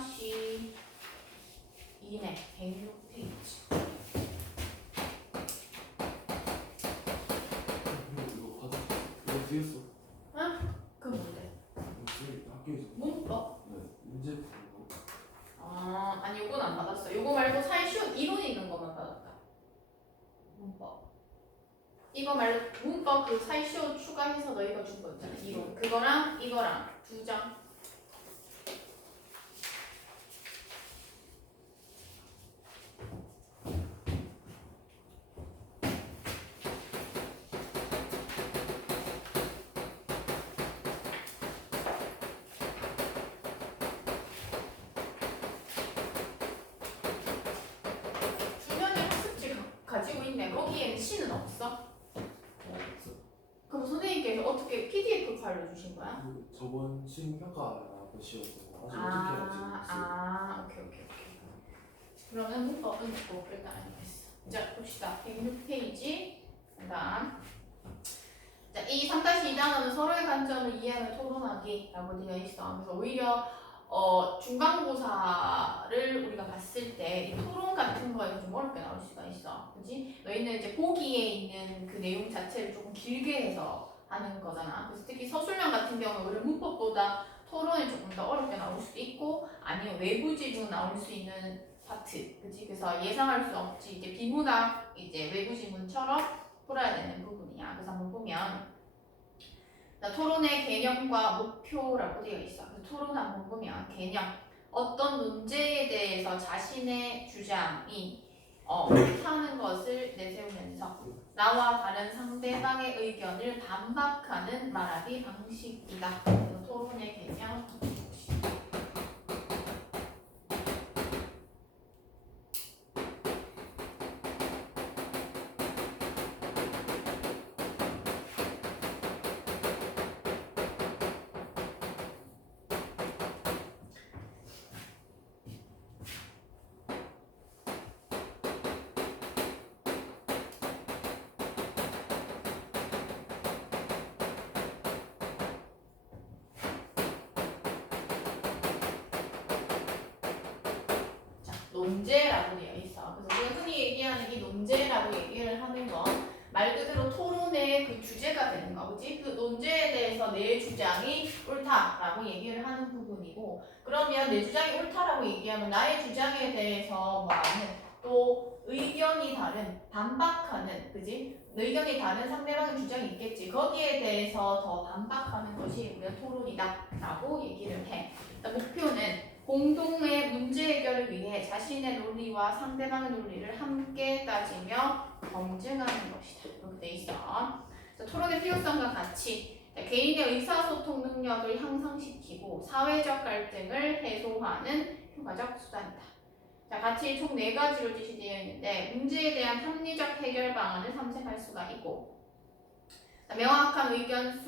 3-2네 106페이지. 이거 받아. 이거 뒤였어. 응? 그 뭔데? 학교에서. 문법? 네. 문제 푸는 거. 아, 아니 요건 안 받았어. 요거 말고 사이 쉬운 이론 읽는 것만 받았다. 문법. 이거 말고 문법 그 사이 쉬운 추가해서 너희가 준 거 있잖아. 이론. 그거랑 이거랑 2장. 주변에 학습지 가지고 있네. 거기에는 시는 없어? 없어. 그럼 선생님께서 어떻게 PDF 파일로 주신 거야? 그 저번 시험평가라고 시였어요. 아직 어떻게 할지 모르겠어요. 오케이. 그러면 문법은 꼭 일단 알겠어. 자, 봅시다. 106페이지. 그다음. 자, 이 3-2 단어는 서로의 관점을 이해하며 토론하기라고 되어 있어. 그래서 오히려 중간고사를 우리가 봤을 때 이 토론 같은 거에서 좀 어렵게 나올 수가 있어. 그지? 너희는 이제 보기에 있는 그 내용 자체를 조금 길게 해서 하는 거잖아. 그래서 특히 서술형 같은 경우는 오히려 문법보다 토론이 조금 더 어렵게 나올 수도 있고 아니면 외부 지문 나올 수 있는 파트. 그지? 그래서 예상할 수 없지. 이제 비문학 이제 외부 지문처럼 풀어야 되는 부분이야. 그래서 한번 보면 토론의 개념과 목표라고 되어 있어. 그래서 토론 한번 보면 개념. 어떤 문제에 대해서 자신의 주장이 옳다는 것을 내세우면서 나와 다른 상대방의 의견을 반박하는 말하기 방식이다. 그래서 토론의 개념. 논제라고 되어 있어. 그래서 우리가 흔히 얘기하는 이 논제라고 얘기를 하는 건 말 그대로 토론의 그 주제가 되는 거, 그지? 그 논제에 대해서 내 주장이 옳다라고 얘기를 하는 부분이고, 그러면 내 주장이 옳다라고 얘기하면 나의 주장에 대해서 뭐하는 또 의견이 다른 반박하는, 그지? 의견이 다른 상대방의 주장이 있겠지. 거기에 대해서 더 반박하는 것이 우리가 토론이다라고 얘기를 해. 목표는 공동의 문제 해결을 위해 자신의 논리와 상대방의 논리를 함께 따지며 검증하는 것이다. 이렇게 돼 있어. 토론의 필요성과 같이 개인의 의사소통 능력을 향상시키고 사회적 갈등을 해소하는 효과적 수단이다. 자, 같이 총 4가지로 제시되어 있는데 문제에 대한 합리적 해결 방안을 탐색할 수가 있고 명확한 의견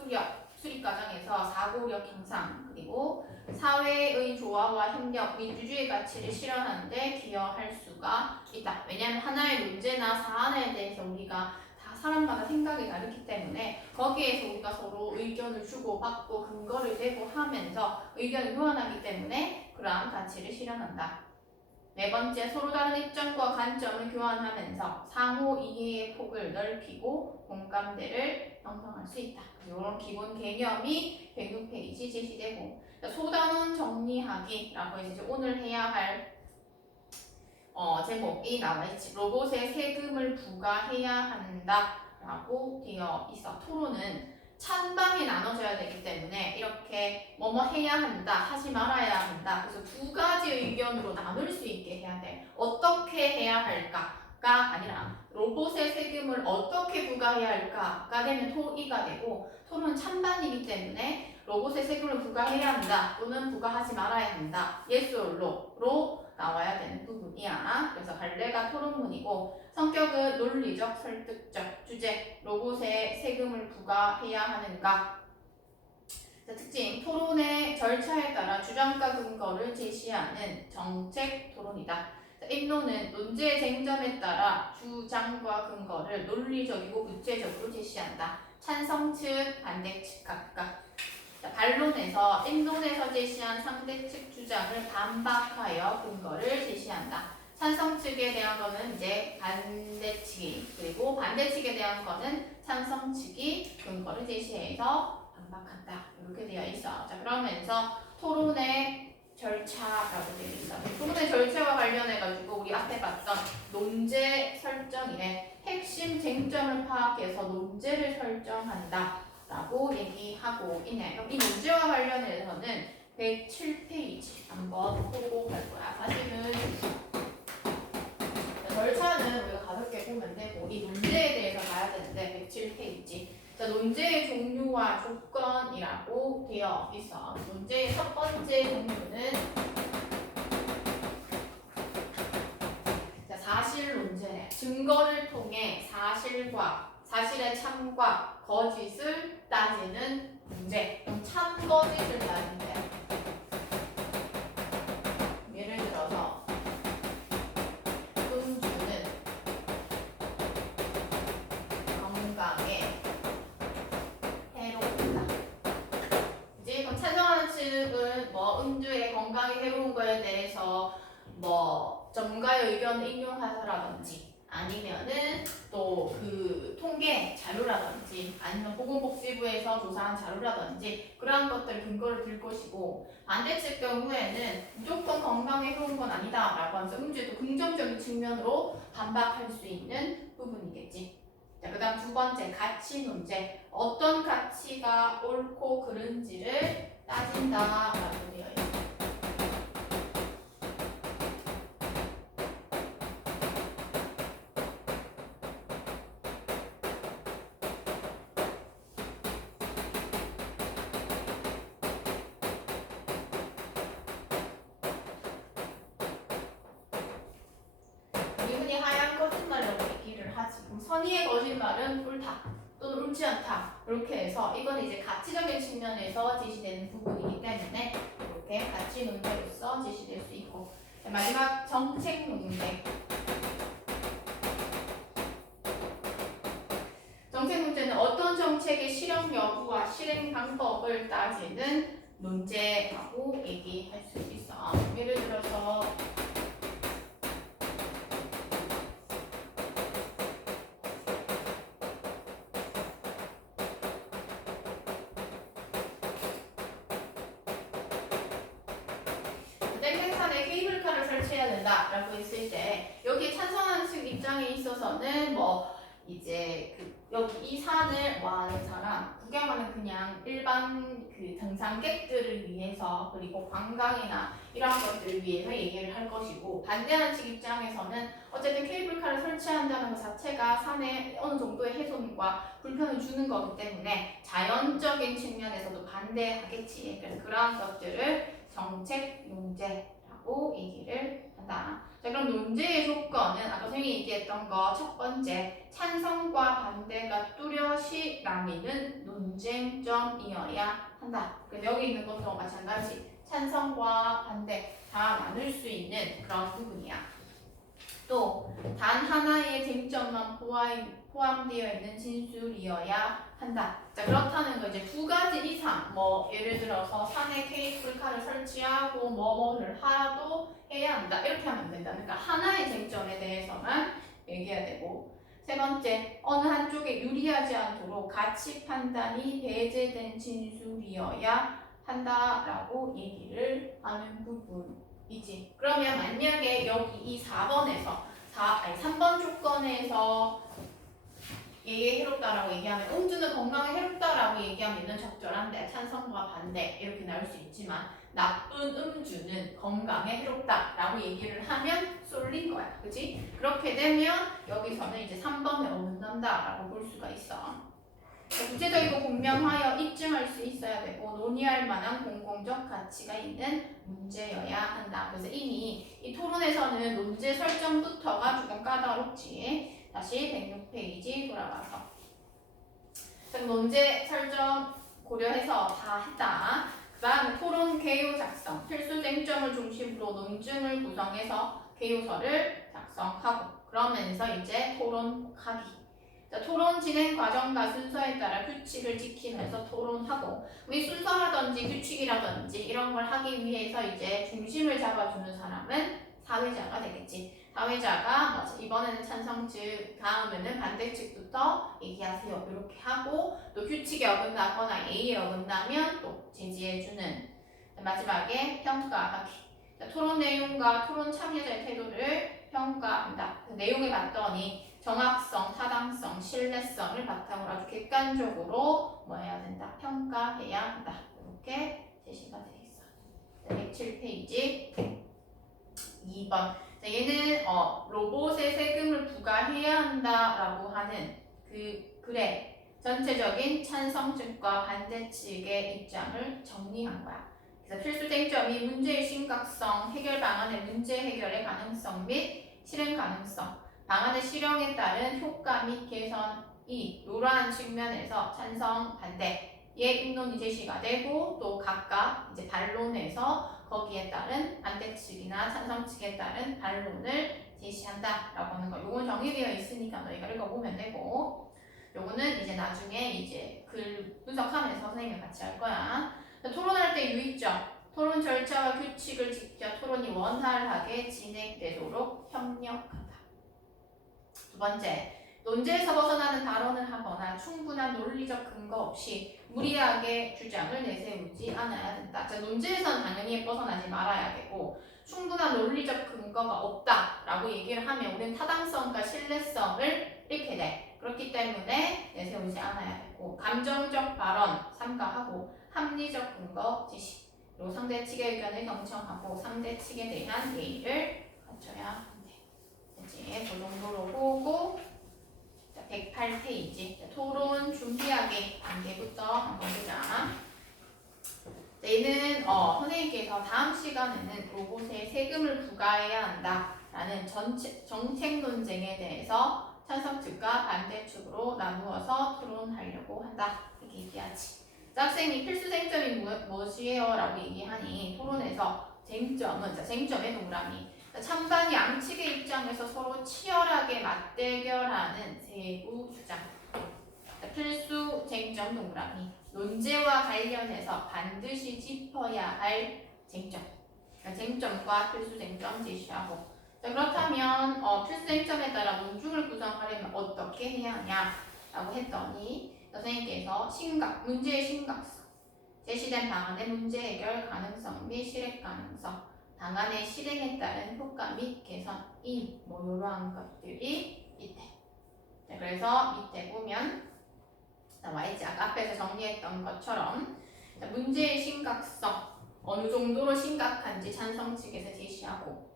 수립 과정에서 사고력 향상 그리고 사회의 조화와 협력, 민주주의 가치를 실현하는 데 기여할 수가 있다. 왜냐하면 하나의 문제나 사안에 대해서 우리가 다 사람마다 생각이 다르기 때문에 거기에서 우리가 서로 의견을 주고받고 근거를 대고 하면서 의견을 교환하기 때문에 그러한 가치를 실현한다. 4번째, 서로 다른 입장과 관점을 교환하면서 상호 이해의 폭을 넓히고 공감대를 형성할 수 있다. 이런 기본 개념이 106페이지 제시되고 소단원 정리하기라고 해서 이제 오늘 해야 할 제목이 나와 있지. 로봇에 세금을 부과해야 한다라고 되어 있어. 토론은 찬반이 나눠져야 되기 때문에 이렇게 뭐뭐 해야 한다, 하지 말아야 한다. 그래서 2가지 의견으로 나눌 수 있게 해야 돼. 어떻게 해야 할까가 아니라 로봇의 세금을 어떻게 부과해야 할까가 되면 토의가 되고 토론은 찬반이기 때문에 로봇의 세금을 부과해야 한다 또는 부과하지 말아야 한다. yes or no로 나와야 되는 부분이야. 그래서 갈래가 토론문이고 성격은 논리적, 설득적, 주제, 로봇에 세금을 부과해야 하는가. 자, 특징, 토론의 절차에 따라 주장과 근거를 제시하는 정책 토론이다. 자, 입론은 논제의 쟁점에 따라 주장과 근거를 논리적이고 구체적으로 제시한다. 찬성 측, 반대 측 각각. 자, 반론에서 인론에서 제시한 상대 측 주장을 반박하여 근거를 제시한다. 찬성 측에 대한 거는 이제 반대 측이, 그리고 반대 측에 대한 거는 찬성 측이 근거를 제시해서 반박한다. 이렇게 되어 있어. 자, 그러면서 토론의 절차라고 되어 있어. 토론의 절차와 관련해가지고 우리 앞에 봤던 논제 설정이래. 핵심 쟁점을 파악해서 논제를 설정한다. 라고 얘기하고 있네. 그럼 이 논제와 관련해서는 107페이지 한번 보고 갈 거야. 사실은 절차는 우리가 가볍게 보면 되고 이 논제에 대해서 봐야 되는데 107페이지. 자, 논제의 종류와 조건이라고 되어 있어. 논제의 첫 번째 종류는 자, 사실 논제네. 증거를 통해 사실의 참과 거짓을 따지는 문제. 그럼 참 거짓을 따진대. 예를 들어서 음주는 건강에 해롭다. 이제 그럼 찬성하는 측은 뭐 음주의 건강에 해로운 거에 대해서 뭐 전문가의 의견을 인용하서라든지 아니면은 또 그 통계 자료라든지 아니면 보건복지부에서 조사한 자료라든지 그러한 것들 근거를 들 것이고 반대측 경우에는 무조건 건강에 해로운 건 아니다라고 하면서 음주도 긍정적인 측면으로 반박할 수 있는 부분이겠지. 자, 그다음 두 번째 가치 문제. 어떤 가치가 옳고 그른지를 따진다라고 되어 있습니다. 우리 흔히 하얀 거짓말이라고 얘기를 하지. 그럼 선의의 거짓말은 옳다 또는 옳지 않다 이렇게 해서 이건 이제 가치적인 측면에서 제시되는 부분이기 때문에 이렇게 가치 문제로서 제시될 수 있고 마지막 정책 문제. 정책 문제는 어떤 정책의 실현 여부와 실행 방법을 따지는 문제라고 얘기할 수 있어. 예를 들어서 땡땡산에 케이블카를 설치해야 된다라고 했을 때 여기에 찬성하는 측 입장에 있어서는 뭐 이제 여기 이 산을 와는 사람 구경하는 그냥 일반 그 등산객들을 위해서 그리고 관광이나 이런 것들을 위해서 얘기를 할 것이고 반대하는 측 입장에서는 어쨌든 케이블카를 설치한다는 것 자체가 산에 어느 정도의 훼손과 불편을 주는 거기 때문에 자연적인 측면에서도 반대하겠지. 그래서 그러한 것들을 정책 논제라고 얘기를 한다. 자, 그럼 논제의 조건은 아까 선생님이 얘기했던 거 첫 번째 찬성과 반대가 뚜렷이 나뉘는 논쟁점이어야 한다. 그래서 여기 있는 것도 마찬가지 찬성과 반대 다 나눌 수 있는 그런 부분이야. 또 단 하나의 쟁점만 포함되어 있는 진술이어야 한다. 자, 그렇다는 거 이제 두 가지 이상 뭐 예를 들어서 산에 케이블카를 설치하고 뭐뭐를 하도 해야 한다 이렇게 하면 안 된다. 그러니까 하나의 쟁점에 대해서만 얘기해야 되고 세 번째 어느 한쪽에 유리하지 않도록 가치 판단이 배제된 진술이어야 한다라고 얘기를 하는 부분이지. 그러면 만약에 여기 이 4번에서 3번 조건에서 얘에 해롭다라고 얘기하면 음주는 건강에 해롭다라고 얘기하면 적절한데 찬성과 반대 이렇게 나올 수 있지만 나쁜 음주는 건강에 해롭다라고 얘기를 하면 쏠린 거야. 그치? 그렇게 되면 여기서는 이제 3번에 어긋난다라고 볼 수가 있어. 구체적이고 분명하여 입증할 수 있어야 되고 논의할 만한 공공적 가치가 있는 문제여야 한다. 그래서 이미 이 토론에서는 논제 설정부터가 조금 까다롭지. 다시 106페이지 돌아가서 논제 설정 고려해서 다 했다. 그 다음 토론 개요 작성, 필수 쟁점을 중심으로 논증을 구성해서 개요서를 작성하고 그러면서 이제 토론하기. 자, 토론 진행 과정과 순서에 따라 규칙을 지키면서 토론하고 이 순서라든지 규칙이라든지 이런 걸 하기 위해서 이제 중심을 잡아주는 사람은 사회자가 되겠지. 사회자가 맞아. 이번에는 찬성 측, 다음에는 반대 측부터 얘기하세요. 이렇게 하고 또 규칙에 어긋나거나 예의에 어긋나면 또 제지해주는. 마지막에 평가하기. 자, 토론 내용과 토론 참여자의 태도를 평가한다. 그 내용을 봤더니 정확성, 타당성, 신뢰성을 바탕으로 아주 객관적으로 뭐 해야 된다? 평가해야 한다. 이렇게 제시가 되어 있어. 107페이지 2번. 자, 얘는 로봇에 세금을 부과해야 한다라고 하는 그 글의 전체적인 찬성 측과 반대 측의 입장을 정리한 거야. 그래서 필수 쟁점이 문제의 심각성, 해결 방안의 문제 해결의 가능성 및 실행 가능성, 방안의 실행에 따른 효과 및 개선이 이러한 측면에서 찬성, 반대의 입론이 제시가 되고 또 각각 이제 반론에서 거기에 따른 반대 측이나 찬성 측에 따른 반론을 제시한다라고 하는 거. 요건 정리되어 있으니까 너희가 읽어보면 되고, 요거는 이제 나중에 이제 글 분석하면서 선생님이 같이 할 거야. 토론할 때 유의점. 토론 절차와 규칙을 지켜 토론이 원활하게 진행되도록 협력하다. 두 번째, 논제에서 벗어나는 발언을 하거나 충분한 논리적 근거 없이 무리하게 주장을 내세우지 않아야 된다. 자, 논제에서는 당연히 벗어나지 말아야 되고 충분한 논리적 근거가 없다라고 얘기를 하면 우리는 타당성과 신뢰성을 잃게 돼. 그렇기 때문에 내세우지 않아야 되고 감정적 발언 삼가하고 합리적 근거 제시, 그리고 상대 측의 의견을 경청하고 상대 측에 대한 예의를 갖춰야 한대. 이제 그 정도로 보고 108페이지 토론 준비하기 단계부터 한번 보자. 얘는 선생님께서 다음 시간에는 로봇에 세금을 부과해야 한다라는 정책 논쟁에 대해서 찬성 측과 반대 측으로 나누어서 토론하려고 한다 이렇게 얘기하지. 학생이 필수 쟁점이 무엇이에요? 라고 얘기하니 토론에서 쟁점의 동그라미, 찬반 양측의 입장에서 서로 치열하게 맞대결하는 세부 주장. 필수 쟁점 동그라미, 논제와 관련해서 반드시 짚어야 할 쟁점. 쟁점과 필수 쟁점 제시하고. 자, 그렇다면 필수 쟁점에 따라 논중을 구성하려면 어떻게 해야 하냐라고 했더니 선생님께서 문제의 심각성, 제시된 방안의 문제 해결 가능성 및 실행 가능성, 방안의 실행에 따른 효과 및 개선이 이러한 것들이 밑에. 자, 그래서 밑에 보면 나와있지. 아까 앞에서 정리했던 것처럼 문제의 심각성, 어느 정도로 심각한지 찬성 측에서 제시하고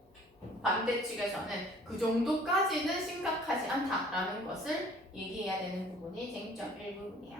반대 측에서는 그 정도까지는 심각하지 않다라는 것을 얘기해야 되는 부분이 쟁점 1부분이야.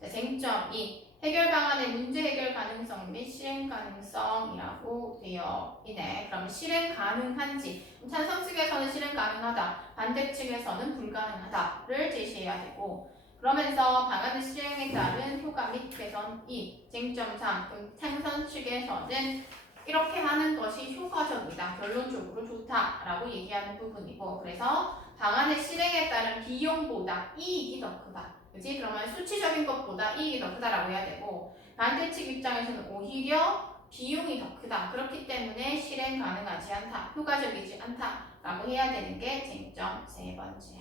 자, 쟁점 2, 해결 방안의 문제 해결 가능성 및 실행 가능성이라고 되어 있네. 그럼 실행 가능한지, 찬성 측에서는 실행 가능하다, 반대 측에서는 불가능하다를 제시해야 되고, 그러면서 방안의 실행에 따른 효과 및 개선 2, 쟁점 3, 찬성 측에서는 이렇게 하는 것이 효과적이다, 결론적으로 좋다라고 얘기하는 부분이고, 그래서 방안의 실행에 따른 비용보다 이익이 더 크다. 그치? 그러면 수치적인 것보다 이익이 더 크다라고 해야 되고, 반대 측 입장에서는 오히려 비용이 더 크다. 그렇기 때문에 실행 가능하지 않다, 효과적이지 않다라고 해야 되는 게 쟁점 세 번째야.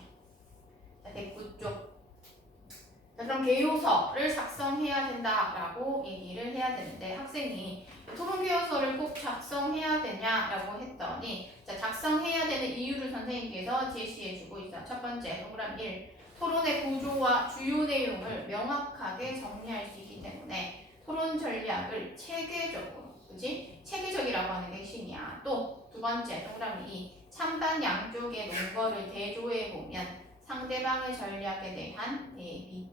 자, 대구 쪽. 자, 그럼 개요서를 작성해야 된다라고 얘기를 해야 되는데 학생이 토론 개요서를 꼭 작성해야 되냐라고 했더니, 자, 작성해야 되는 이유를 선생님께서 제시해주고 있어. 첫 번째, 동그라미 1. 토론의 구조와 주요 내용을 명확하게 정리할 수 있기 때문에 토론 전략을 체계적으로, 그지? 체계적이라고 하는 게 핵심이야. 또 두 번째, 동그라미 2. 찬반 양쪽의 논거를 대조해 보면 상대방의 전략에 대한 대비.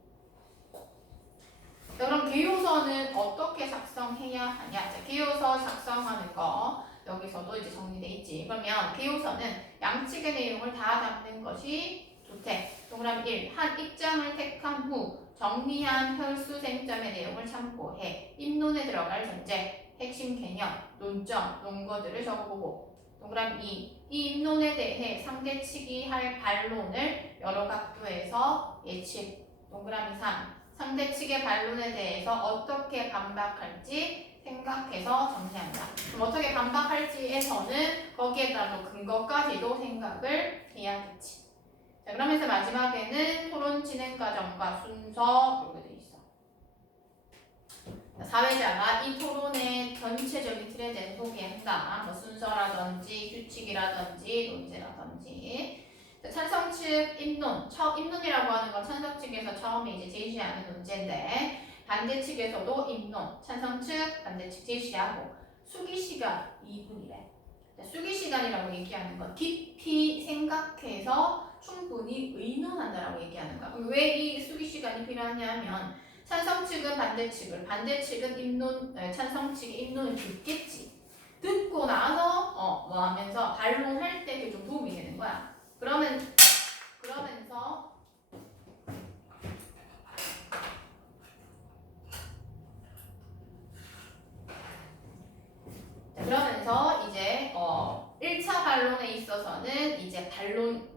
그럼 개요서는 어떻게 작성해야 하냐? 자, 개요서 작성하는 거 여기서도 이제 정리돼 있지. 그러면 개요서는 양측의 내용을 다 담는 것이 좋대. 동그라미 1. 한 입장을 택한 후 정리한 혈수 쟁점의 내용을 참고해 입론에 들어갈 전제, 핵심 개념, 논점, 논거들을 적어보고. 동그라미 2. 이 입론에 대해 상대 측이 할 반론을 여러 각도에서 예측. 동그라미 3. 상대 측의 반론에 대해서 어떻게 반박할지 생각해서 정리한다. 그럼 어떻게 반박할지에서는 거기에 따른 근거까지도 생각을 해야겠지. 자, 그러면서 마지막에는 토론 진행 과정과 순서 이렇게 돼 있어. 자, 사회자가 이 토론의 전체적인 틀에 대해서 소개한다. 뭐 순서라든지 규칙이라든지 논제라든지. 자, 찬성 측 입론, 입론이라고 하는 건 찬성 측에서 처음에 이제 제시하는 논제인데 반대 측에서도 입론, 찬성 측, 반대 측 제시하고 수기 시간 2분이래. 수기 시간이라고 얘기하는 건 깊이 생각해서 충분히 의논한다라고 얘기하는 거야. 왜 이 수기 시간이 필요하냐면 찬성 측은 반대 측을, 반대 측은 찬성 측의 입론을 듣겠지. 듣고 나서 뭐 하면서 반론할 때 그게 좀 도움이 되는 거야. 그러면서 이제 1차 반론에 있어서는 이제 반론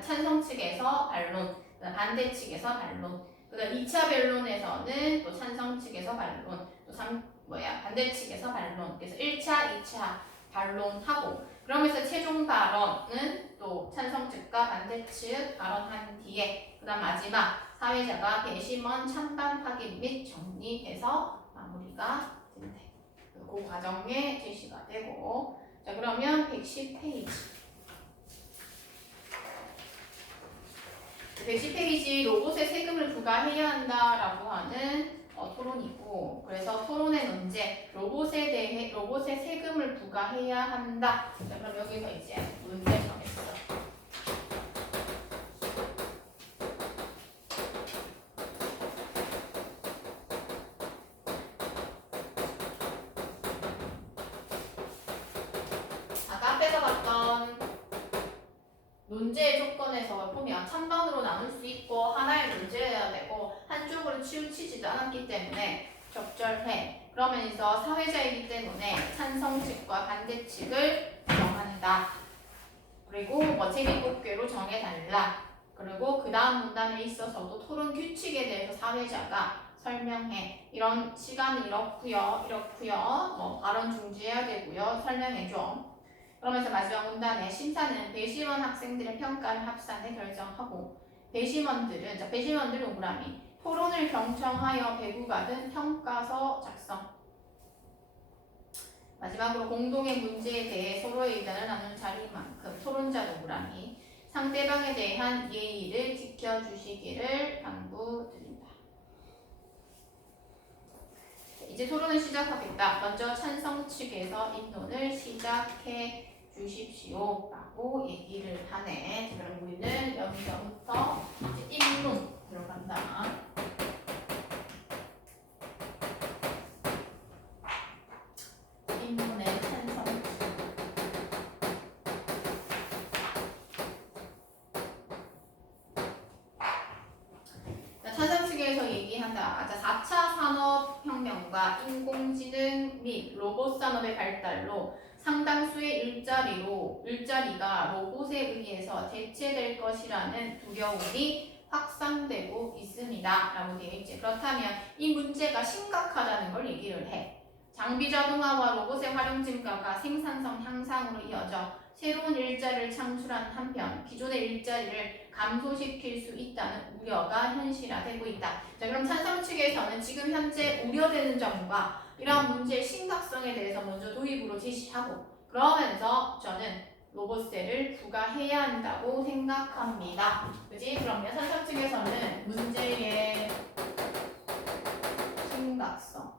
찬성 측에서 반론, 반대 측에서 반론. 그다음 2차 변론에서는 또 찬성 측에서 반론, 또 반대 측에서 반론. 그래서 1차, 2차 반론하고 그러면서 최종 발언은 또 찬성 측과 반대 측 발언한 뒤에 그다음 마지막 사회자가 배심원 찬반 확인 및 정리해서 마무리가 된대. 그 과정에 제시가 되고 자 그러면 110페이지 110페이지 로봇에 세금을 부과해야 한다라고 하는 토론이고 그래서 토론의 논제 로봇에 세금을 부과해야 한다. 자, 그럼 여기서 이제 문제 정했어. 아까 앞에서 봤던 논제의 조건에서 보면 찬반으로 나눌 수 있고 하나의 문제여야 되고 한쪽으로 치우치지도 않았기 때문에 적절해. 그러면서 사회자이기 때문에 찬성 측과 반대 측을 정한다. 그리고 뭐 제비뽑기로 정해달라. 그리고 그 다음 문단에 있어서도 토론 규칙에 대해서 사회자가 설명해. 이런 시간은 이렇고요. 뭐 발언 중지해야 되고요. 설명해줘. 그러면서 마지막 문단에 심사는 배심원 학생들의 평가를 합산해 결정하고 배심원들은 동그라미 토론을 경청하여 배부받은 평가서 작성. 마지막으로 공동의 문제에 대해 서로의 의견을 나눈 자리인 만큼 토론자 동그라미 상대방에 대한 예의를 지켜주시기를 당부드린다. 이제 토론을 시작하겠다. 먼저 찬성 측에서 입론을 시작해 주십시오 라고 얘기를 하네. 그럼 우리는 여기서부터 이제 입론 들어간다. 입론의 찬성 찬성 측에서 얘기한다. 4차 산업혁명과 인공지능 및 로봇 산업의 발달로 상당수의 일자리가 로봇에 의해서 대체될 것이라는 두려움이 확산되고 있습니다. 라고 되어 있지. 그렇다면 이 문제가 심각하다는 걸 얘기를 해. 장비 자동화와 로봇의 활용 증가가 생산성 향상으로 이어져 새로운 일자리를 창출하는 한편 기존의 일자리를 감소시킬 수 있다는 우려가 현실화되고 있다. 자, 그럼 찬성 측에서는 지금 현재 우려되는 점과 이러한 문제의 심각성에 대해서 먼저 도입으로 제시하고 그러면서 저는 로봇세를 부과해야 한다고 생각합니다. 그지? 그러면 찬성 측에서는 문제의 심각성,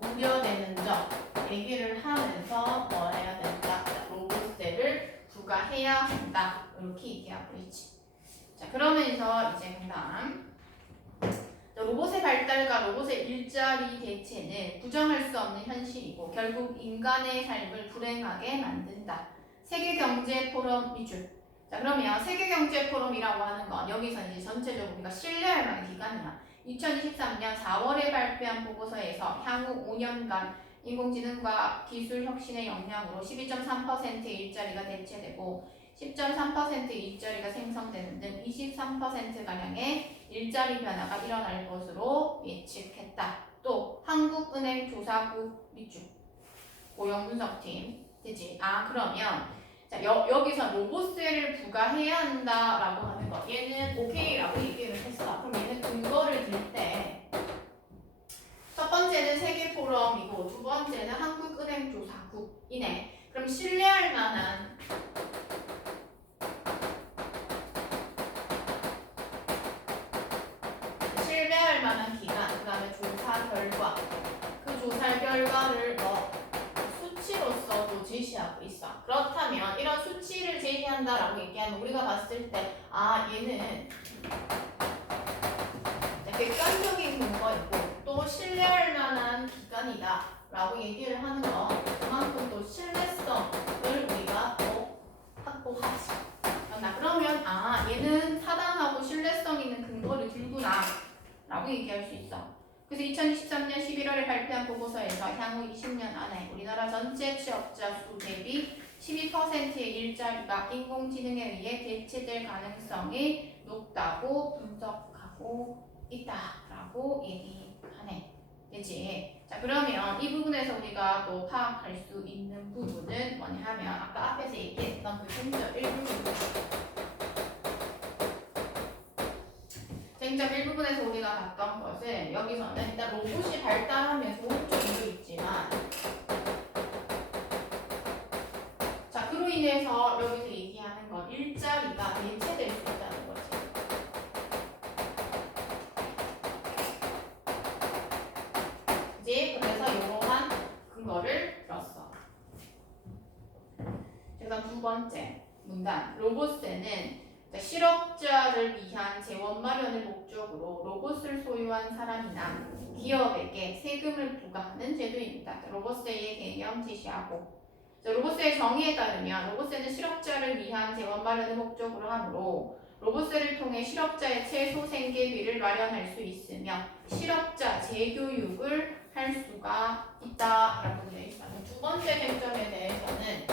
우려되는 점 얘기를 하면서 뭐 해야 된다? 로봇세를 부과해야 한다. 이렇게 얘기하고 있지. 자, 그러면서 이제 그다음 로봇의 발달과 로봇의 일자리 대체는 부정할 수 없는 현실이고 결국 인간의 삶을 불행하게 만든다. 세계경제포럼 미줄. 자, 그러면 세계경제포럼이라고 하는 건 여기서 이제 전체적으로 우리가 신뢰할 만한 기관이야. 2023년 4월에 발표한 보고서에서 향후 5년간 인공지능과 기술 혁신의 역량으로 12.3%의 일자리가 대체되고 10.3%의 일자리가 생성되는 등 23%가량의 일자리 변화가 일어날 것으로 예측했다. 또 한국은행 조사국 밑줄 고용분석팀 되지? 그러면 자, 여기서 로봇세를 부과해야 한다라고 하는 거 얘는 오케이라고 얘기를 했어. 그럼 얘는 근거를 들 때 첫 번째는 세계포럼이고 두 번째는 한국은행 조사국이네. 그럼 신뢰할 만한 기간, 그 다음에 조사 결과, 그 조사 결과를 수치로서도 제시하고 있어. 그렇다면 이런 수치를 제시한다라고 얘기하면 우리가 봤을 때 얘는 객관적인 근거이고 또 신뢰할 만한 기간이다 라고 얘기를 하는 거 그만큼 또 신뢰성을 우리가 더 확보하지. 그러면 얘는 타당하고 신뢰성 있는 근거를 들구나 라고 얘기할 수 있어. 그래서 2023년 11월에 발표한 보고서에서 향후 20년 안에 우리나라 전체 취업자 수 대비 12%의 일자리가 인공지능에 의해 대체될 가능성이 높다고 분석하고 있다라고 얘기하네. 그치? 자, 그러면 이 부분에서 우리가 또 파악할 수 있는 부분은 뭐냐 하면 아까 앞에서 얘기했던 그 쟁점 1부분. 쟁점 1부분에서 우리가 봤던 것은 여기서는 일단 로봇이 발달하면서 좋은 점도 있지만 자, 그로 인해서 여기서 얘기하는 건 일자리가 대체될 수 있다는 거지. 그치? 그래서 이러한 근거를 들었어. 그래서 두 번째 문단 로봇세는 실업자를 위한 재원 마련을 목적으로 로봇을 소유한 사람이나 기업에게 세금을 부과하는 제도입니다. 로봇세의 개념 제시하고 로봇세의 정의에 따르면 로봇세는 실업자를 위한 재원 마련을 목적으로 하므로 로봇세를 통해 실업자의 최소 생계비를 마련할 수 있으며 실업자 재교육을 할 수가 있다라고 되어 있어요. 두 번째 쟁점에 대해서는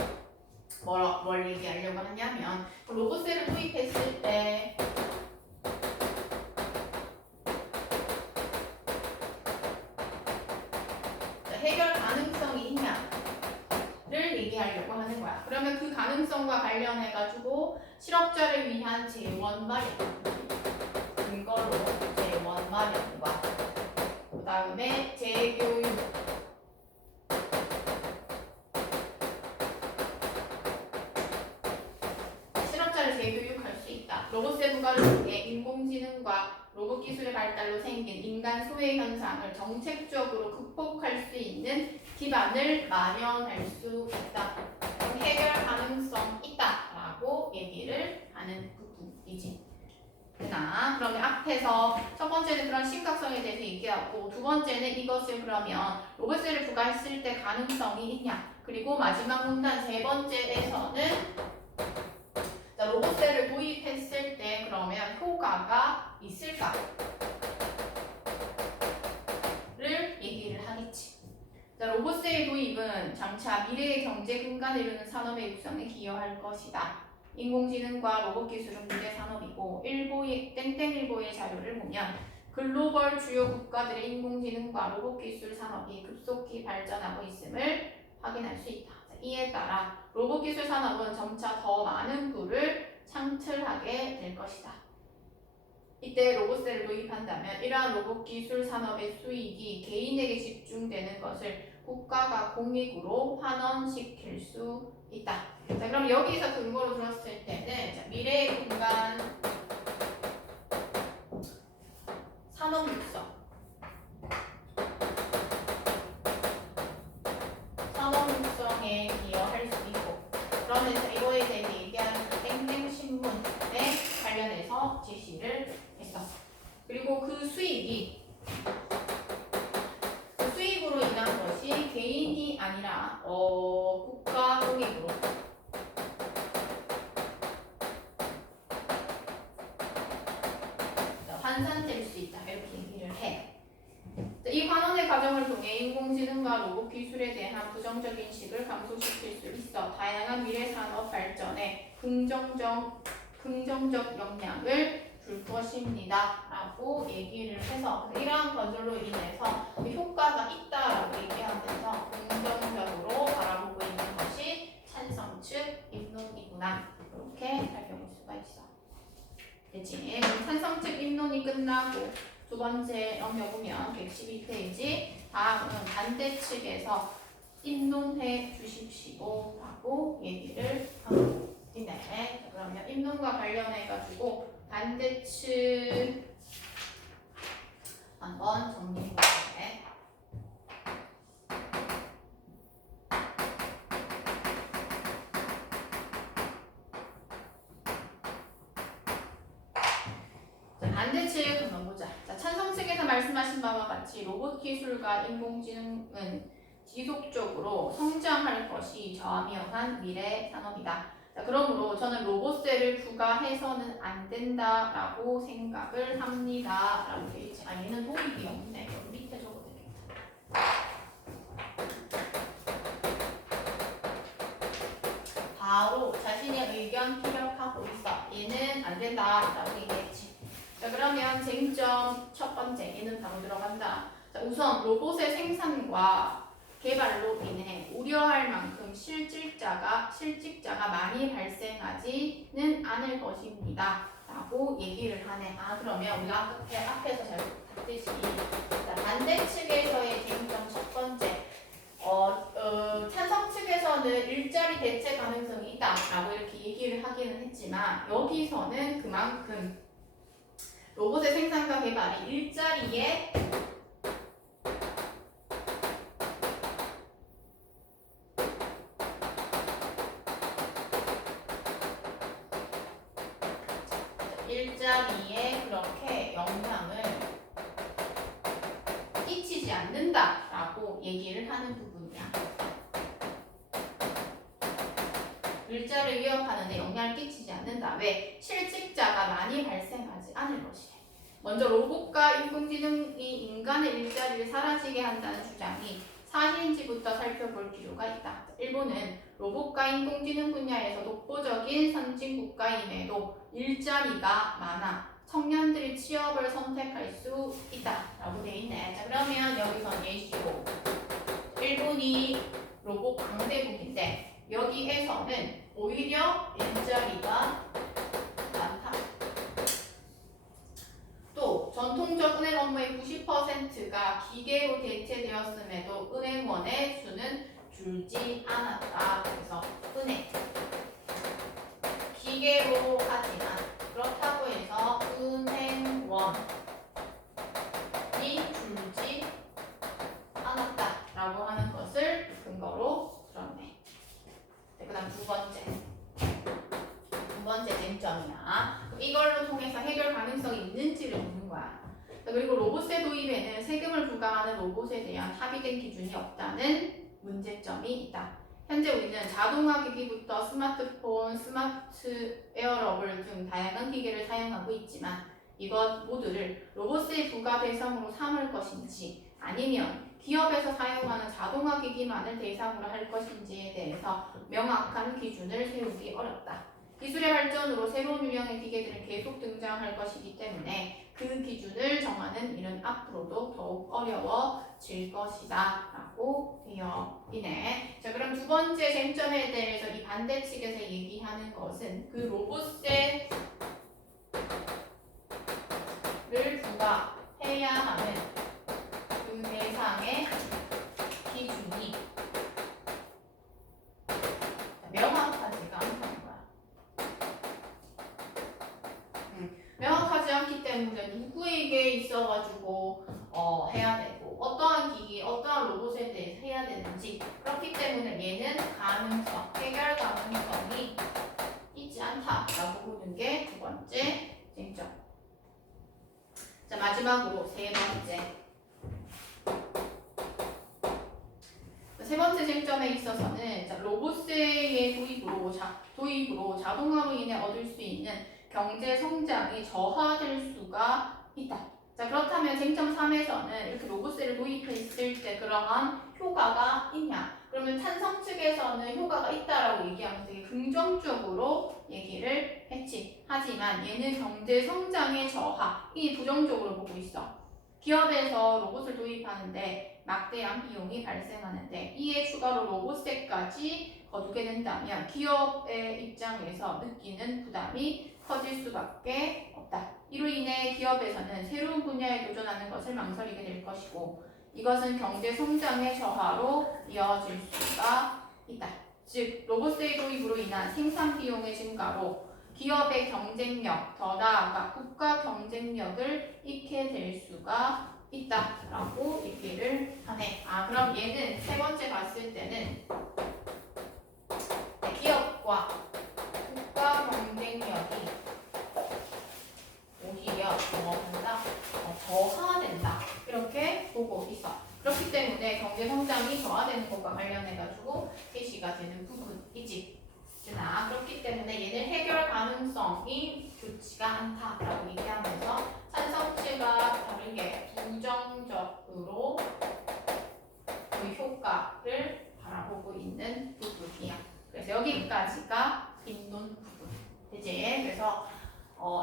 뭘 얘기하려고 하냐면 로봇세를 도입했을 때 해결 가능성이 있냐를 얘기하려고 하는 거야. 그러면 그 가능성과 관련해 가지고 실업자를 위한 재원 마련 근거로 재원 마련과 그 다음에 재교육 재교육할 수 있다. 로봇세 부과를 통해 인공지능과 로봇 기술의 발달로 생긴 인간 소외 현상을 정책적으로 극복할 수 있는 기반을 마련할 수 있다. 해결 가능성 있다라고 얘기를 하는 부분이지. 그러면 앞에서 첫 번째는 그런 심각성에 대해서 얘기하고 두 번째는 이것을 그러면 로봇세를 부과했을 때 가능성이 있냐. 그리고 마지막 문단 세 번째에서는 로봇세를 도입했을 때 그러면 효과가 있을까를 얘기를 하겠지. 로봇세의 도입은 장차 미래의 경제 근간을 이루는 산업의 육성에 기여할 것이다. 인공지능과 로봇 기술은 미래 산업이고 땡땡일보의 자료를 보면 글로벌 주요 국가들의 인공지능과 로봇 기술 산업이 급속히 발전하고 있음을 확인할 수 있다. 이에 따라 로봇 기술 산업은 점차 더 많은 부를 창출하게 될 것이다. 이때 로봇세를 도입한다면 이러한 로봇 기술 산업의 수익이 개인에게 집중되는 것을 국가가 공익으로 환원시킬 수 있다. 자, 그럼 여기서 근거로 들었을 때는 미래의 공간 산업 육성 산업 육성에 기여할 수 있고 그러면서 이거에 대해서 얘기하는 땡땡 신문에 관련해서 제시를 했었어. 그리고 그 수익이 그 수익으로 인한 것이 개인이 아니라 국가 공익으로 환산될 수 있다 이렇게 얘기를 해. 이 환원의 과정을 통해 인공지능 인문과 로봇 기술에 대한 부정적 인식을 감소시킬 수 있어 다양한 미래 산업 발전에 긍정적 영향을 줄 것입니다. 라고 얘기를 해서 이러한 건설로 인해서 효과가 있다라고 얘기하면서 긍정적으로 바라보고 있는 것이 찬성 측 입론이구나. 이렇게 살펴볼 수가 있어. 됐지? 그럼 찬성 측 입론이 끝나고 두 번째 넘겨보면 112페이지 다음은 반대 측에서 입론해 주십시오 라고 얘기를 하고 있네. 그러면 입론과 관련해가지고 반대 측 한번 정리해볼게. 반대 측 한번 보자. 자, 찬성 측에서 말씀하신 바와 같이 로봇 기술과 인공지능은 지속적으로 성장할 것이 저하명한 미래 산업이다. 자, 그러므로 저는 로봇세를 부과해서는 안 된다라고 생각을 합니다. 라고 되어 있지. 아, 얘는 도입이 없네. 여기 밑에 적어도 되겠다. 바로 자신의 의견 피력하고 있어. 얘는 안 된다라고 얘기했지. 자, 그러면 쟁점 첫 번째, 얘는 바로 들어간다. 자, 우선 로봇의 생산과 개발로 인해 우려할 만큼 실직자가 많이 발생하지는 않을 것입니다. 라고 얘기를 하네. 아, 그러면 우리가 앞에서 잘 봤듯이 반대 측에서의 쟁점 첫 번째, 찬성 측에서는 일자리 대체 가능성이 있다라고 이렇게 얘기를 하기는 했지만 여기서는 그만큼 로봇의 생산과 개발이 일자리에 그렇게 영향을 끼치지 않는다라고 얘기를 하는 부분이야. 일자리를 위협하는데 영향을 끼치지 않는다. 왜? 실직자가 많이 발생하지 않을 것이래. 먼저 로봇과 인공지능이 인간의 일자리를 사라지게 한다는 주장이 사실인지부터 살펴볼 필요가 있다. 일본은 로봇과 인공지능 분야에서 독보적인 선진국가임에도 일자리가 많아 청년들이 취업을 선택할 수 있다라고 돼 있네. 자, 그러면 여기서 예시로 일본이 로봇 강대국인데 여기에서는 오히려 일자리가 많다. 또 전통적 은행 업무의 90%가 기계로 대체되었음에도 은행원의 수는 줄지 않았다. 그래서 은행 기계로 하지만 그렇다고 해서 은행원이 줄지 않았다라고 하는 것을 근거로 들었네. 그 다음 두 번째 쟁점이야. 이걸로 통해서 해결 가능성이 있는지를 묻는 거야. 그리고 로봇세 도입에는 세금을 부과하는 로봇에 대한 합의된 기준이 없다는 문제점이 있다. 현재 우리는 자동화 기기부터 스마트폰, 스마트 에어러블 등 다양한 기계를 사용하고 있지만 이것 모두를 로봇세 부과 대상으로 삼을 것인지 아니면 기업에서 사용하는 자동화 기기만을 대상으로 할 것인지에 대해서 명확한 기준을 세우기 어렵다. 기술의 발전으로 새로운 유형의 기계들은 계속 등장할 것이기 때문에 그 기준을 정하는 일은 앞으로도 더욱 어려워질 것이다 라고 되어 있네. 자, 그럼 두 번째 쟁점에 대해서 이 반대 측에서 얘기하는 것은 그 로봇세를 부과해야 하는 그 대상의 기준이 명확하지가 않다는 거야. 명확하지 않기 때문에 누구에게 있어가지고 해야 되고 어떠한 기기, 어떠한 로봇에 대해서 해야 되는지 그렇기 때문에 얘는 해결 가능성이 있지 않다라고 보는 게 두 번째 쟁점. 자, 마지막으로 세 번째 쟁점에 있어서는 로봇세의 도입으로 자동화로 인해 얻을 수 있는 경제 성장이 저하될 수가 있다. 자, 그렇다면 쟁점 3에서는 이렇게 로봇세를 도입했을 때 그러한 효과 하지만 얘는 경제 성장의 저하, 이 부정적으로 보고 있어. 기업에서 로봇을 도입하는데 막대한 비용이 발생하는데 이에 추가로 로봇세까지 거두게 된다면 기업의 입장에서 느끼는 부담이 커질 수밖에 없다. 이로 인해 기업에서는 새로운 분야에 도전하는 것을 망설이게 될 것이고 이것은 경제 성장의 저하로 이어질 수가 있다. 즉 로봇의 도입으로 인한 생산 비용의 증가로 기업의 경쟁력, 더 나아가 국가 경쟁력을 잃게 될 수가 있다라고 얘기를 하네. 그럼 얘는 세 번째 봤을 때는 기업과 국가 경쟁력이 오히려 저하된다. 이렇게 보고 있어. 그렇기 때문에 경제 성장이 저하되는 것과 관련해가지고 제시가 되는 부분이지. 그렇기 때문에 얘는 해결 가능성이 좋지가 않다라고 얘기하면서 찬성치가 다르게 부정적으로 그 효과를 바라보고 있는 부분이야. 그래서 여기까지가 인론 부분. 이제 그래서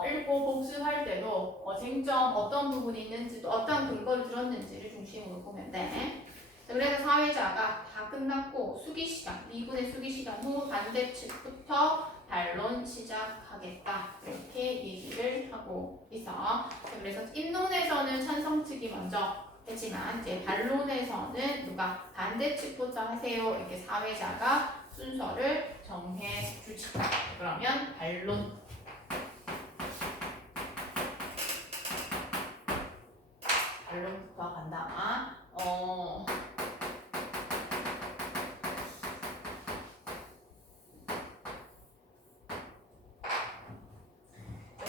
읽고 복습할 때도 쟁점 어떤 부분이 있는지도 어떤 근거를 들었는지를 중심으로 보면 돼. 그래서 사회자가 다 끝났고 수기시간, 2분의 수기시간 후 반대측부터 반론 시작하겠다. 이렇게 얘기를 하고 있어. 그래서 인론에서는 찬성 측이 먼저 했지만 이제 반론에서는 누가 반대측부터 하세요. 이렇게 사회자가 순서를 정해 주지. 그러면 반론부터 간다.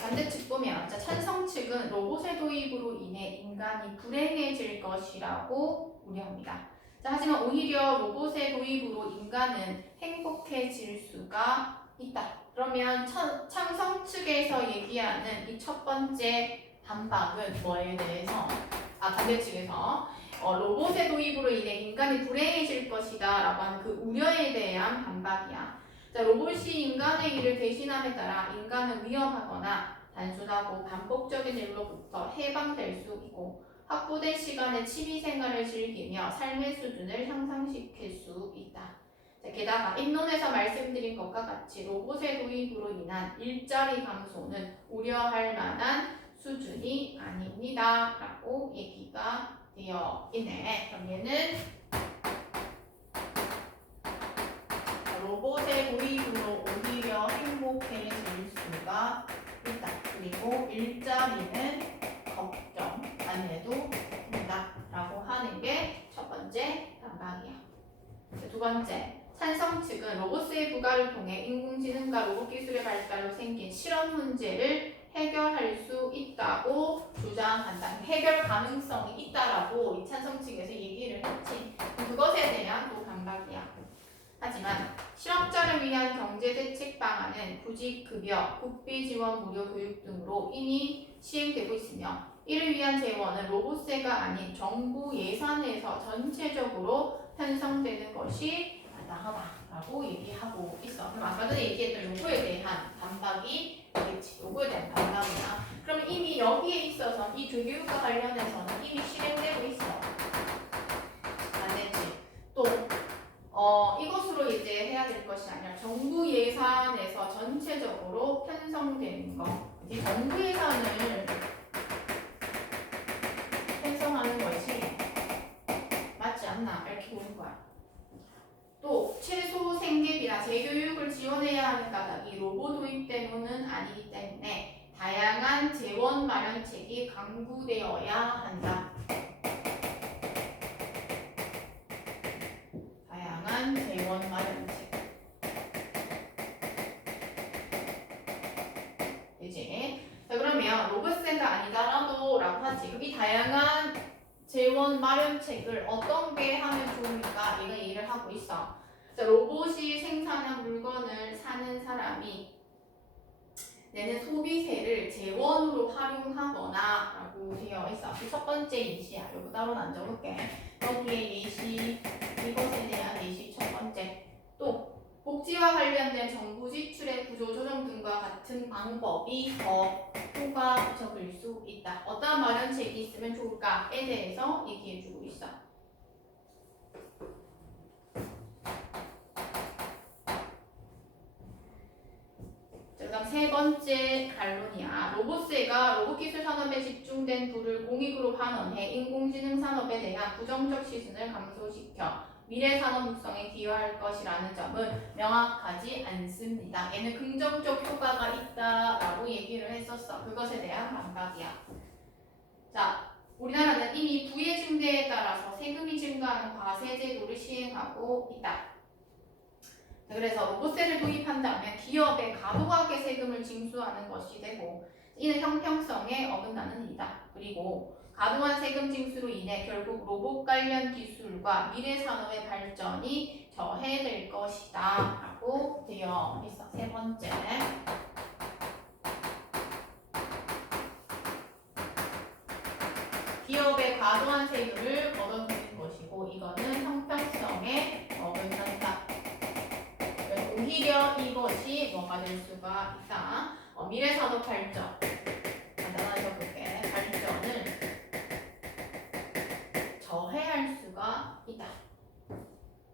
반대측 보면 찬성 측은 로봇의 도입으로 인해 인간이 불행해질 것이라고 우려합니다. 하지만 오히려 로봇의 도입으로 인간은 행복해질 수가 있다. 그러면 찬성 측에서 얘기하는 이 첫 번째 반박은 뭐에 대해서? 반대측에서 로봇의 도입으로 인해 인간이 불행해질 것이다 라고 하는 그 우려에 대한 반박이야. 로봇이 인간의 일을 대신함에 따라 인간은 위험하거나 단순하고 반복적인 일로부터 해방될 수 있고 확보된 시간에 취미생활을 즐기며 삶의 수준을 향상시킬 수 있다. 게다가 인론에서 말씀드린 것과 같이 로봇의 도입으로 인한 일자리 감소는 우려할 만한 수준이 아닙니다. 라고 얘기가 되어 있네. 그럼 얘는 로봇의 도입으로 오히려 행복해질 수가 있다. 그리고 일자리는 걱정 안 해도 된다. 라고 하는 게 첫 번째 반박이야. 두 번째, 찬성 측은 로봇의 부가를 통해 인공지능과 로봇 기술의 발달로 생긴 실험 문제를 해결할 수 있다고 주장한다. 해결 가능성이 있다라고 이 찬성 측에서 얘기를 했지. 그것에 대한 또 반박이야. 하지만 실업자를 위한 경제대책 방안은 구직급여, 국비지원 무료 교육 등으로 이미 시행되고 있으며 이를 위한 재원은 로봇세가 아닌 정부 예산에서 전체적으로 편성되는 것이 마땅하다라고 얘기하고 있어. 그럼 아까 전에 얘기했던 요거에 대한 반박이 되겠지. 요거에 대한 반박이야. 그럼 이미 여기에 있어서 이 조교육과 관련해서는 이미 실행되고 있어. 안 되지. 또 이것으로 이제 해야 될 것이 아니라 정부 예산에서 전체적으로 편성되는 거. 이 정부 예산을 편성하는 것이 맞지 않나 이렇게 보는 거야. 또 최소 생계비나 재교육을 지원해야 하는 까닭이 로봇 도입 때문은 아니기 때문에 다양한 재원 마련책이 강구되어야 한다. 다양한 재원 마련책. 이제 그러면 로봇세가 아니더라도 라고 하지. 그럼 이 다양한 재원 마련책을 어떤 게 하면 좋을까? 얘가 얘기를 하고 있어. 로봇이 생산한 물건을 사는 사람이 내는 소비세를 재원으로 활용하거나 라고 되어 있어. 첫 번째 예시야. 이거 따로 안 적을게. 여기에 예시, 이것에 대한 예시 첫 번째. 또 복지와 관련된 정부 지출의 구조 조정 등과 같은 방법이 더 효과적일 수 있다. 어떤 마련책이 있으면 좋을까에 대해서 얘기해주고 있어. 그다음 세 번째 반론이야. 로봇세가 로봇기술 산업에 집중된 부를 공익으로 환원해 인공지능 산업에 대한 부정적 시선을 감소시켜 미래 산업 육성에 기여할 것이라는 점은 명확하지 않습니다. 얘는 긍정적 효과가 있다라고 얘기를 했었어. 그것에 대한 반박이야. 자, 우리나라는 이미 부의 증대에 따라서 세금이 증가하는 과세 제도를 시행하고 있다. 그래서 로봇세를 도입한다면 기업에 과도하게 세금을 징수하는 것이 되고 이는 형평성에 어긋나는 일이다. 그리고 과도한 세금 징수로 인해 결국 로봇 관련 기술과 미래 산업의 발전이 저해될 것이다 라고 되어 있어. 세 번째, 기업의 과도한 세금을 걷어들이는 것이고 이거는 형평성에 어긋난다. 오히려 이것이 뭐가 될 수가 있다. 미래산업 발전, 간단하게 적을게. 발전을 저해할 수가 있다.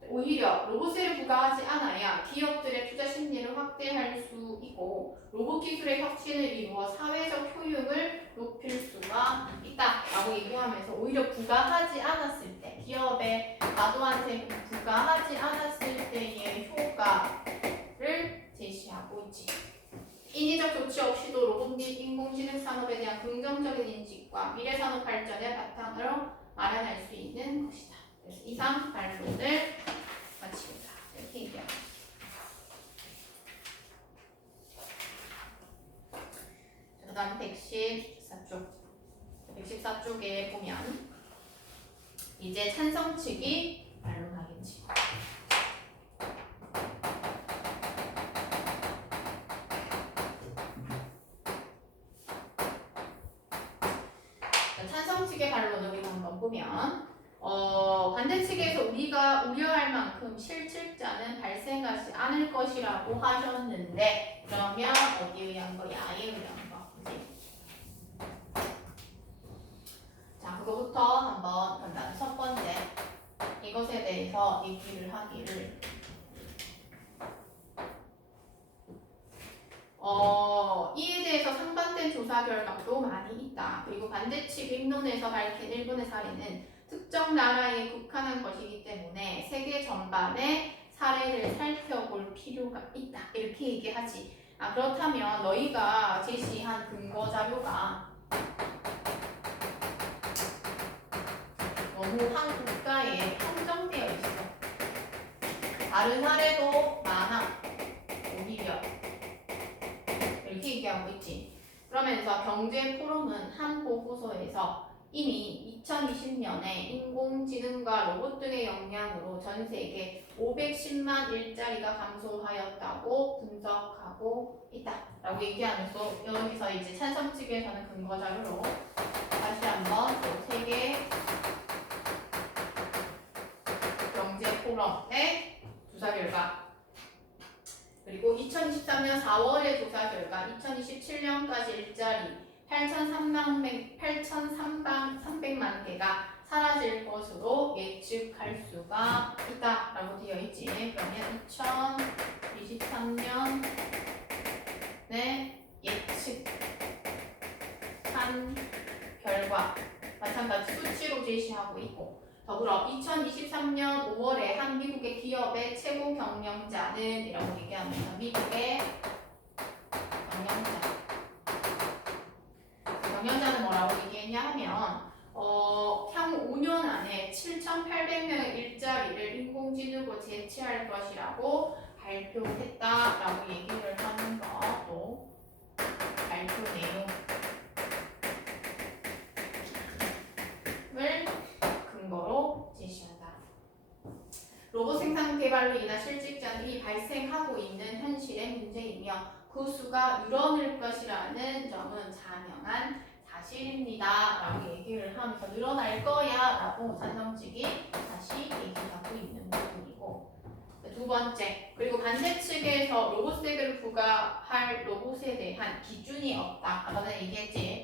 오히려 로봇세를 부과하지 않아야 기업들의 투자 심리를 확대할 수 있고 로봇 기술의 혁신을 이루어 사회적 효용을 높일 수가 있다라고 얘기하면서 오히려 부과하지 않았을 때 기업의 과도한 세금을 부과하지 않았을 때의 효과를 제시하고 있지. 인위적 조치 없이도 로봇 및 인공지능 산업에 대한 긍정적인 인식과 미래 산업 발전의 바탕으로 마련할 수 있는 것이다. 그래서 이상 반론을 마칩니다. 이렇게 얘기합니다. 그 다음 114쪽. 114쪽에 보면 이제 찬성 측이 반론하겠지. 찬성 측의 반론을 우리 한번 보면 반대 측에서 우리가 우려할 만큼 실직자는 발생하지 않을 것이라고 하셨는데 그러면 어디에 의한 거야? 얘에 의한 거. 그치? 자, 그거부터 한번 간단. 첫 번째, 이것에 대해서 얘기를 하기를 이에 대해서 상반된 조사 결과도 많이 있다. 그리고 반대 측 입론에서 밝힌 일본의 사례는 특정 나라에 국한한 것이기 때문에 세계 전반의 사례를 살펴볼 필요가 있다. 이렇게 얘기하지. 그렇다면 너희가 제시한 근거 자료가 너무 한 국가에 한정되어 있어. 다른 사례도 많아. 오히려. 이렇게 얘기하고 있지. 그러면서 경제 포럼은 한 보고서에서 이미 2020년에 인공지능과 로봇 등의 영향으로 전 세계 510만 일자리가 감소하였다고 분석하고 있다. 라고 얘기하면서 여기서 이제 찬성 측에서는 근거 자료로 다시 한번 세계 경제 포럼의 조사 결과 그리고 2023년 4월의 조사 결과 2027년까지 일자리 8,300만 개가 사라질 것으로 예측할 수가 있다라고 되어 있지. 그러면 2023년에 예측한 결과 마찬가지 수치로 제시하고 있고 더불어 2023년 5월에 한 미국의 기업의 최고 경영자는 이라고 얘기하면서 미국의 경영자는 뭐라고 얘기했냐 하면 향후 5년 안에 7,800명의 일자리를 인공지능으로 대체할 것이라고 발표했다라고 얘기를 하는 것도 발표 내용을 근거로 제시한다. 로봇 생산 개발로 인한 실직자들이 발생하고 있는 현실의 문제이며 그 수가 늘어날 것이라는 점은 자명한 사실입니다. 라고 얘기를 하면서 늘어날 거야 라고 찬성 측이 다시 얘기하고 있는 부분이고 두 두 번째, 그리고 반대 측에서 로봇세계를 부과할 로봇에 대한 기준이 없다. 아까 전에 얘기했지.